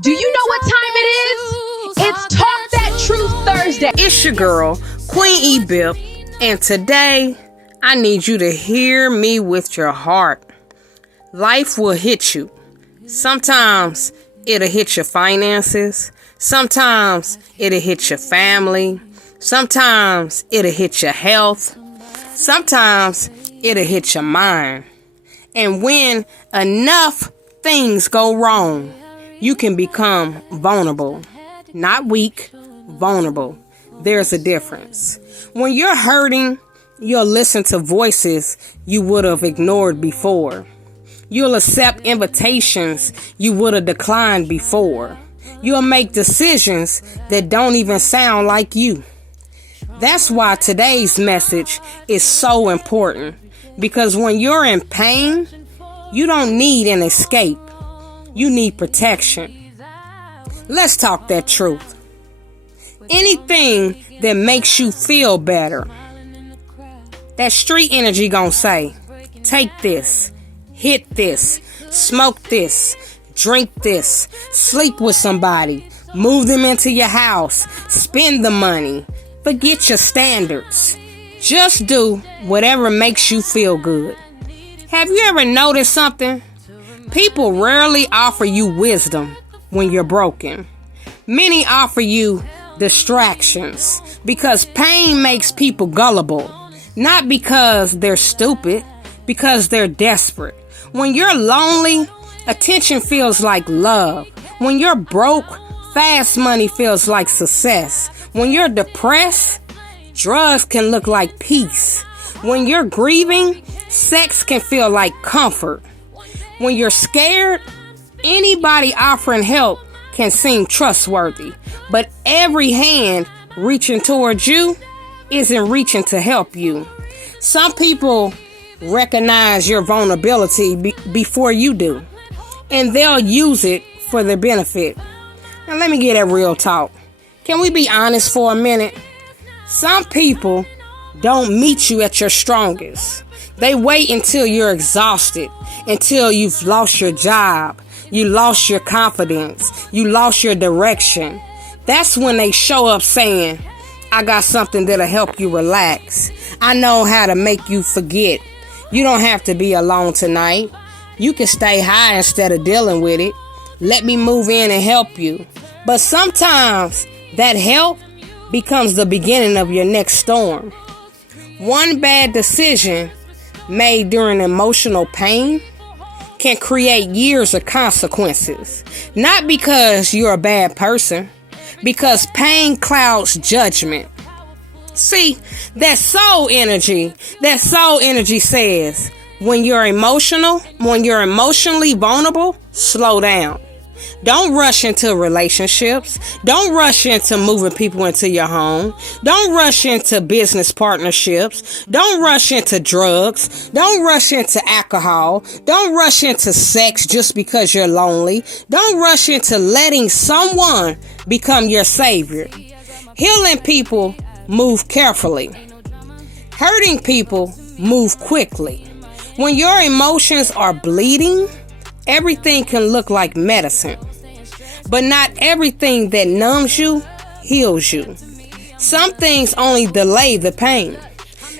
Do you know what time it is? It's Talk That Truth Thursday. It's your girl, Queen E-BIP, and today I need you to hear me with your heart. Life will hit you. Sometimes it'll hit your finances. Sometimes it'll hit your family. Sometimes it'll hit your health. Sometimes it'll hit your mind. And when enough things go wrong, you can become vulnerable. Not weak, vulnerable. There's a difference. When you're hurting, you'll listen to voices you would have ignored before. You'll accept invitations you would have declined before. You'll make decisions that don't even sound like you. That's why today's message is so important. Because when you're in pain, you don't need an escape. You need protection. Let's talk that truth. Anything that makes you feel better. That street energy gonna say, take this, hit this, smoke this, drink this, sleep with somebody, move them into your house, spend the money, forget your standards. Just do whatever makes you feel good. Have you ever noticed something? People rarely offer you wisdom when you're broken. Many offer you distractions because pain makes people gullible. Not because they're stupid, because they're desperate. When you're lonely, attention feels like love. When you're broke, fast money feels like success. When you're depressed, drugs can look like peace. When you're grieving, sex can feel like comfort. When you're scared, anybody offering help can seem trustworthy. But every hand reaching towards you isn't reaching to help you. Some people recognize your vulnerability before you do, and they'll use it for their benefit. Now let me get that real talk. Can we be honest for a minute? Some people don't meet you at your strongest. They wait until you're exhausted, until you've lost your job, you lost your confidence, you lost your direction. That's when they show up saying, I got something that'll help you relax. I know how to make you forget. You don't have to be alone tonight. You can stay high instead of dealing with it. Let me move in and help you. But sometimes that help becomes the beginning of your next storm. One bad decision made during emotional pain can create years of consequences. Not because you're a bad person, because pain clouds judgment. See, that soul energy says, when you're emotionally vulnerable, slow down. Don't rush into relationships. Don't rush into moving people into your home. Don't rush into business partnerships. Don't rush into drugs. Don't rush into alcohol. Don't rush into sex just because you're lonely. Don't rush into letting someone become your savior. Healing people move carefully. Hurting people move quickly. When your emotions are bleeding, everything can look like medicine, but not everything that numbs you heals you. Some things only delay the pain.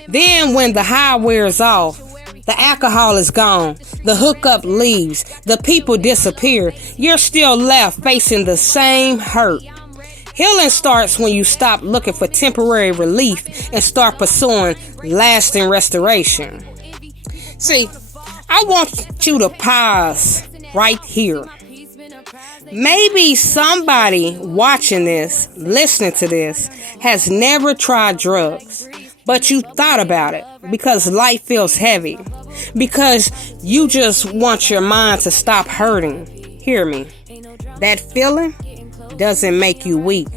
Then when the high wears off, the alcohol is gone, the hookup leaves, the people disappear, you're still left facing the same hurt. Healing starts when you stop looking for temporary relief and start pursuing lasting restoration. See, I want you to pause right here. Maybe somebody watching this, listening to this, has never tried drugs, but you thought about it because life feels heavy, because you just want your mind to stop hurting. Hear me. That feeling doesn't make you weak,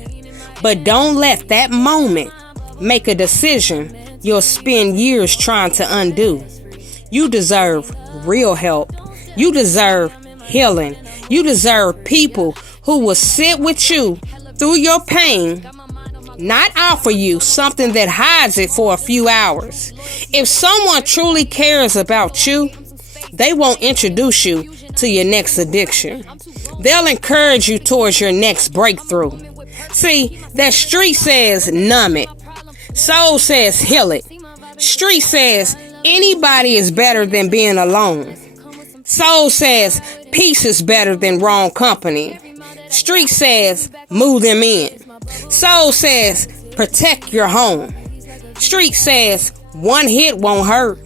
but don't let that moment make a decision you'll spend years trying to undo. You deserve real help. You deserve healing. You deserve people who will sit with you through your pain, not offer you something that hides it for a few hours. If someone truly cares about you, they won't introduce you to your next addiction. They'll encourage you towards your next breakthrough. See, that street says numb it. Soul says heal it. Street says anybody is better than being alone. Soul says peace is better than wrong company. Street says move them in. Soul says protect your home. Street says one hit won't hurt.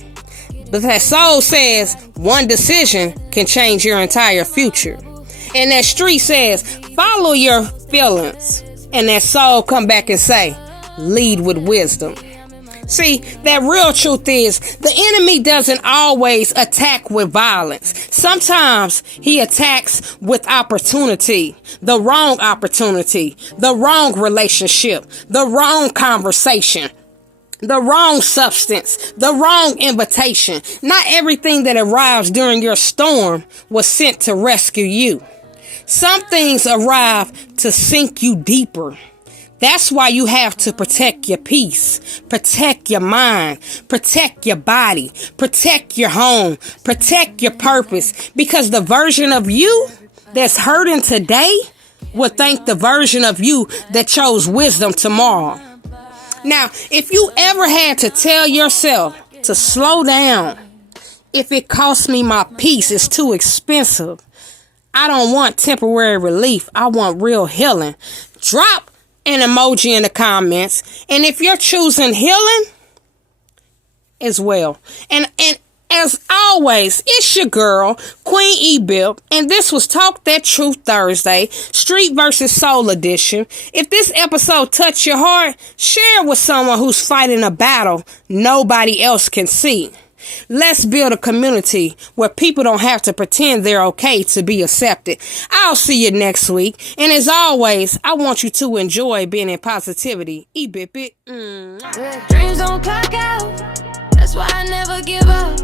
But that soul says one decision can change your entire future. And that street says follow your feelings. And that soul come back and say lead with wisdom. See, that real truth is the enemy doesn't always attack with violence. Sometimes he attacks with opportunity, the wrong opportunity, the wrong relationship, the wrong conversation, the wrong substance, the wrong invitation. Not everything that arrives during your storm was sent to rescue you. Some things arrive to sink you deeper. That's why you have to protect your peace, protect your mind, protect your body, protect your home, protect your purpose. Because the version of you that's hurting today will thank the version of you that chose wisdom tomorrow. Now, if you ever had to tell yourself to slow down, if it costs me my peace, it's too expensive. I don't want temporary relief. I want real healing. Drop an emoji in the comments. And if you're choosing healing as well. And as always, it's your girl, Queen E-BIP. And this was Talk That Truth Thursday, Street versus Soul edition. If this episode touched your heart, share it with someone who's fighting a battle nobody else can see. Let's build a community where people don't have to pretend they're okay to be accepted. I'll see you next week. And as always, I want you to enjoy being in positivity. E-BIP it. Dreams don't clock out. That's why I never give up.